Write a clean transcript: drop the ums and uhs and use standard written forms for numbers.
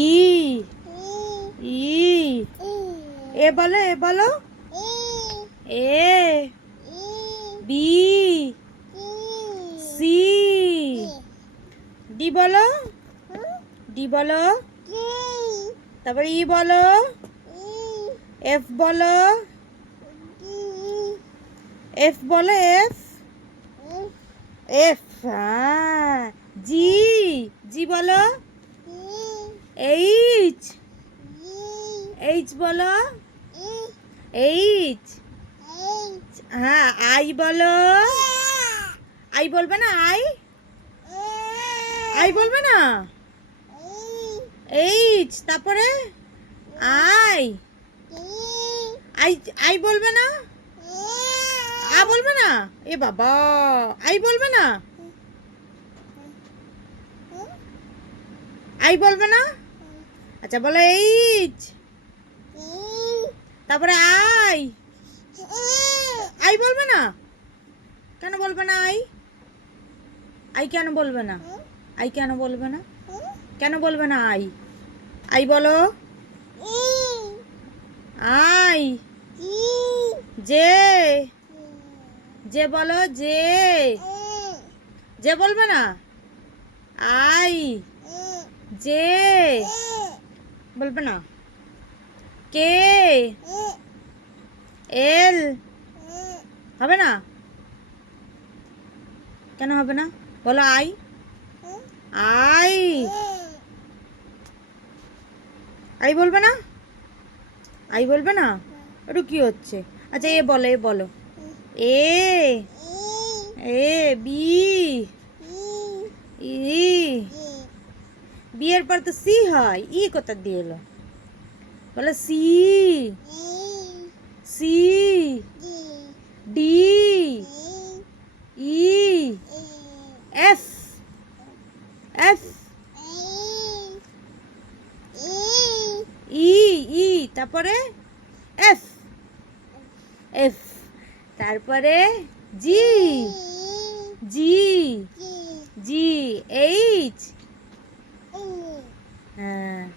ই ই এ বলো, এ বলো। A B C D বলো, ডি বলো। তারপরে ই বলো, এফ বলো, এফ বলো, এফ এফ। হ্যাঁ, জি জি বলো। এইচ এইচ বলো, এইচ। হ্যাঁ, আই বলো। আই বলবে না, আই আই বলবে না। এইচ, তারপরে আই আই আই বলবে না, আ বলবে না। এ বাবা, আই বলবে না, আই বলবে না। আচ্ছা বলো এইচ, তারপরে আই আই বলবে না। কেন বলবে না আই? আই কেন বলবে না? আই কেন বলবে না? কেন বলবে না আই? আই বলো। আই জে জে বলো, জে জে বলবে না। আই জে বলবে না। কে এল হবে না। কেন হবে না? বলো আই আই আই বলবে না, আই বলবে না। একটু কি হচ্ছে? আচ্ছা এ বলো, এ বলো। এ এ বি ই বি এর পর তো সি হয়, ই কোথা দিয়ে এলো? বলো C C D E F F E E তারপরে এফ এফ, তারপরে জি জি জি এইচ। হ্যাঁ।